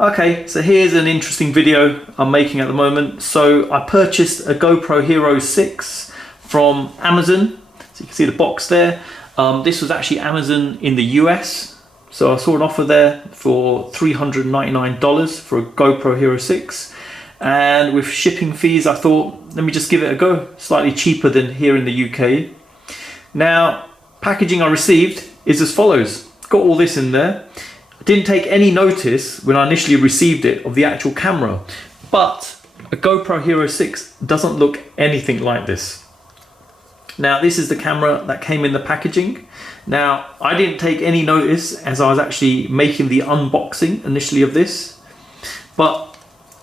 Okay, so here's an interesting video I'm making at the moment. So I purchased a GoPro Hero 6 from Amazon. So you can see the box there. This was actually Amazon in the US. So I saw an offer there for $399 for a GoPro Hero 6. And with shipping fees, I thought, let me just give it a go. Slightly cheaper than here in the UK. Now, packaging I received is as follows. Got all this in there. I didn't take any notice when I initially received it of the actual camera, but a GoPro Hero 6 doesn't look anything like this. Now, this is the camera that came in the packaging. Now, I didn't take any notice as I was actually making the unboxing initially of this, but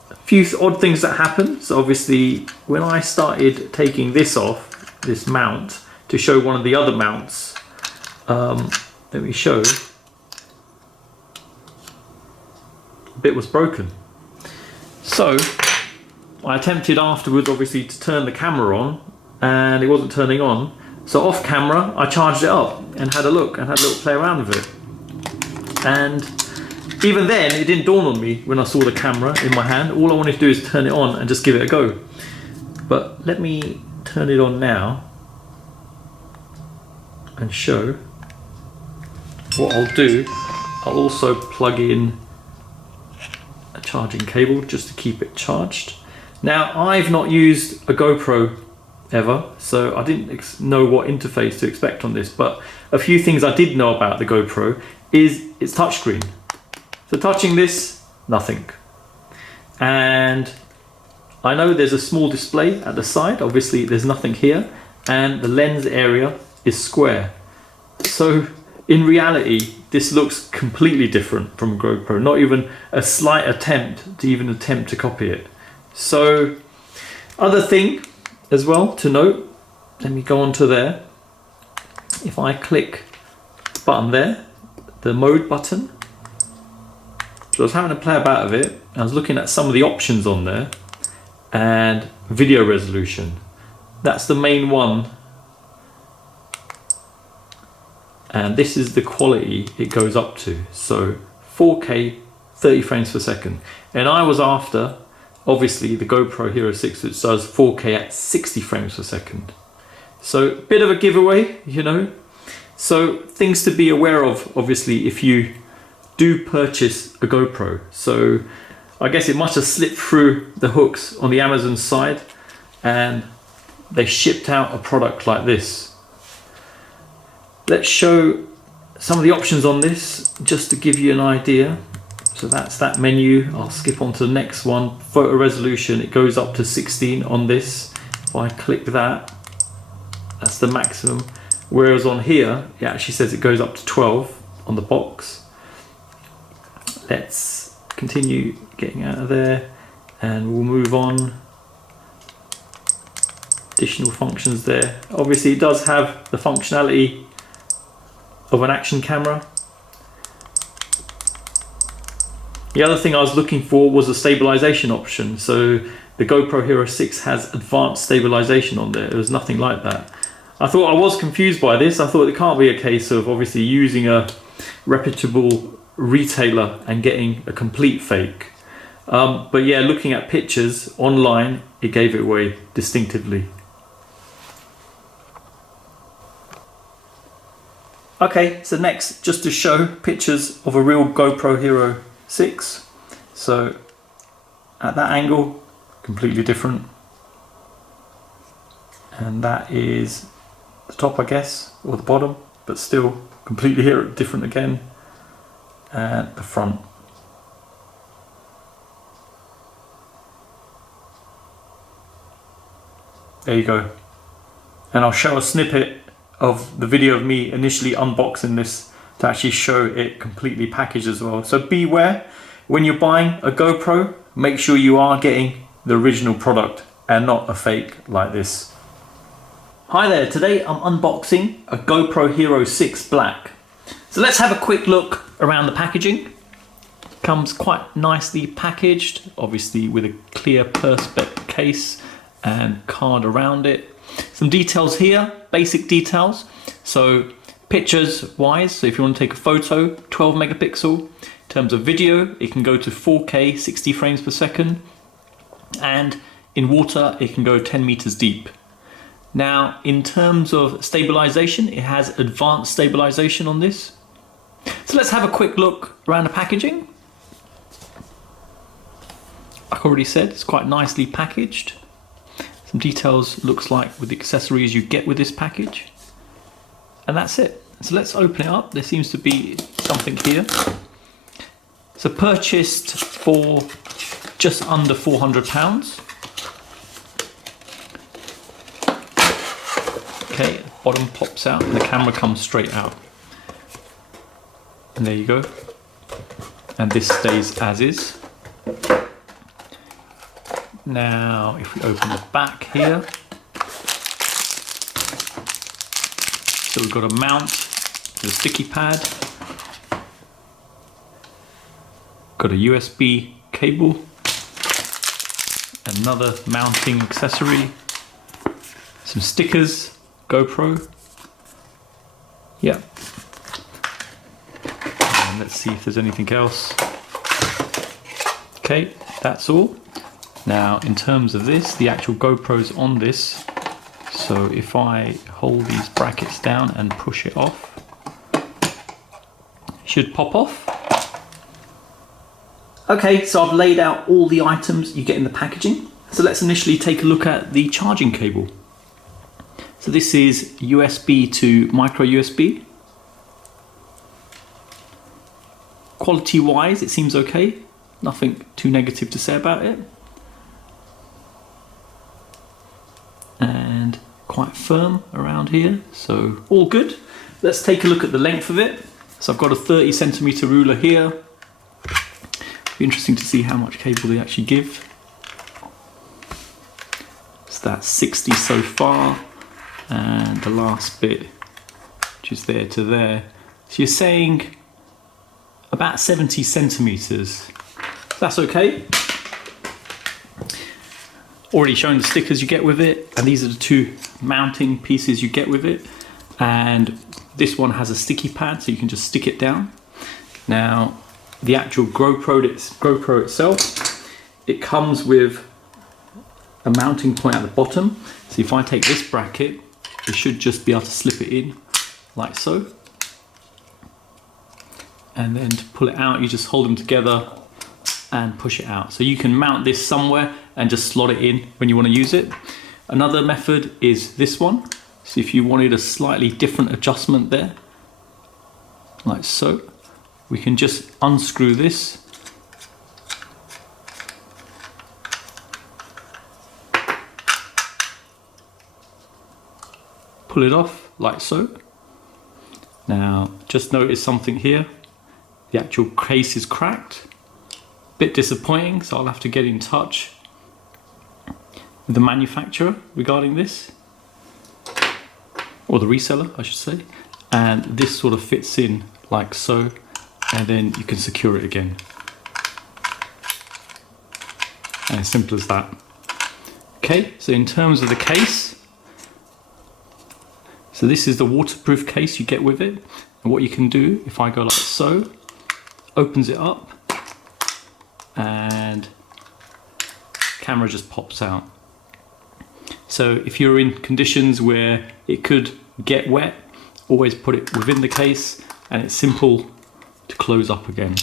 a few odd things that happened. So obviously, when I started taking this off, this mount, to show one of the other mounts, let me show. A bit was broken. So I attempted afterwards obviously to turn the camera on and it wasn't turning on. So off camera I charged it up and had a look and had a little play around with it. And even then it didn't dawn on me when I saw the camera in my hand. All I wanted to do is turn it on and just give it a go. But let me turn it on now and show. What I'll do, I'll also plug in a charging cable just to keep it charged. Now, I've not used a GoPro ever, so I didn't know what interface to expect on this, but a few things I did know about the GoPro is its touchscreen. So touching this, nothing. And I know there's a small display at the side, obviously there's nothing here, and the lens area is square. So in reality, this looks completely different from a GoPro, not even a slight attempt to copy it. So, other thing as well to note, let me go on to there. If I click the button there, the mode button, so I was having to play about with it, I was looking at some of the options on there, and video resolution. That's the main one. And this is the quality it goes up to, so 4K 30 frames per second, and I was after obviously the GoPro Hero 6 which does 4K at 60 frames per second, so a bit of a giveaway, you know. So things to be aware of obviously if you do purchase a GoPro. So I guess it must have slipped through the hooks on the Amazon side and they shipped out a product like this. Let's show some of the options on this just to give you an idea. So that's that menu. I'll skip on to the next one. Photo resolution, it goes up to 16 on this. If I click that, that's the maximum. Whereas on here, it actually says it goes up to 12 on the box. Let's continue getting out of there and we'll move on. Additional functions there. Obviously it does have the functionality of an action camera. The other thing I was looking for was a stabilization option. So the GoPro Hero 6 has advanced stabilization on there. There was nothing like that. I thought I was confused by this. I thought it can't be a case of obviously using a reputable retailer and getting a complete fake. But yeah, looking at pictures online, it gave it away distinctively. Okay, so next, just to show pictures of a real GoPro Hero 6. So at that angle, completely different. And that is the top, I guess, or the bottom, but still completely different again. And the front. There you go. And I'll show a snippet of the video of me initially unboxing this to actually show it completely packaged as well. So beware, when you're buying a GoPro, make sure you are getting the original product and not a fake like this. Hi there, today I'm unboxing a GoPro Hero 6 Black. So let's have a quick look around the packaging. Comes quite nicely packaged, obviously with a clear perspex case and card around it. Some details here, basic details. So Pictures wise, so if you want to take a photo, 12 megapixel. In terms of video, it can go to 4K 60 frames per second, and in water it can go 10 meters deep. Now in terms of stabilization, it has advanced stabilization on this. So let's have a quick look around the packaging. Like I already said, it's quite nicely packaged. Some details looks like with the accessories you get with this package. And that's it. So let's open it up. There seems to be something here. So purchased for just under £400. Okay, the bottom pops out and the camera comes straight out. And there you go. And this stays as is. Now, if we open the back here, so we've got a mount to a sticky pad, got a USB cable, another mounting accessory, some stickers, GoPro, yeah. And let's see if there's anything else. Okay, that's all. Now, in terms of this, the actual GoPro's on this. So if I hold these brackets down and push it off, it should pop off. Okay, so I've laid out all the items you get in the packaging. So let's initially take a look at the charging cable. So this is USB to micro USB. Quality wise, it seems okay. Nothing too negative to say about it. And quite firm around here, so all good. Let's take a look at the length of it. So I've got a 30 centimeter ruler here. Be interesting to see how much cable they actually give. So that's 60 so far, and the last bit, which is there to there. So you're saying about 70 centimeters. That's okay. Already shown the stickers you get with it, and these are the two mounting pieces you get with it. And this one has a sticky pad, so you can just stick it down. Now, the actual GoPro itself, it comes with a mounting point at the bottom. So if I take this bracket, it should just be able to slip it in like so. And then to pull it out, you just hold them together and push it out. So you can mount this somewhere and just slot it in when you want to use it. Another method is this one. So if you wanted a slightly different adjustment there, like so, we can just unscrew this. Pull it off like so. Now, just notice something here. The actual case is cracked. Bit disappointing, so I'll have to get in touch with the manufacturer regarding this, or the reseller I should say. And this sort of fits in like so, and then you can secure it again. And as simple as that. Okay, so in terms of the case, so this is the waterproof case you get with it. And what you can do, if I go like so, opens it up, and camera just pops out. So if you're in conditions where it could get wet, always put it within the case, and it's simple to close up again.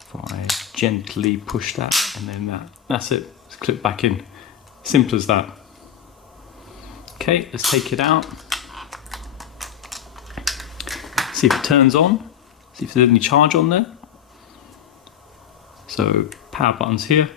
If I gently push that, and then that's it, it's clipped back in. Simple as that. Okay, let's take it out. See if it turns on. See if there's any charge on there. So power button's here.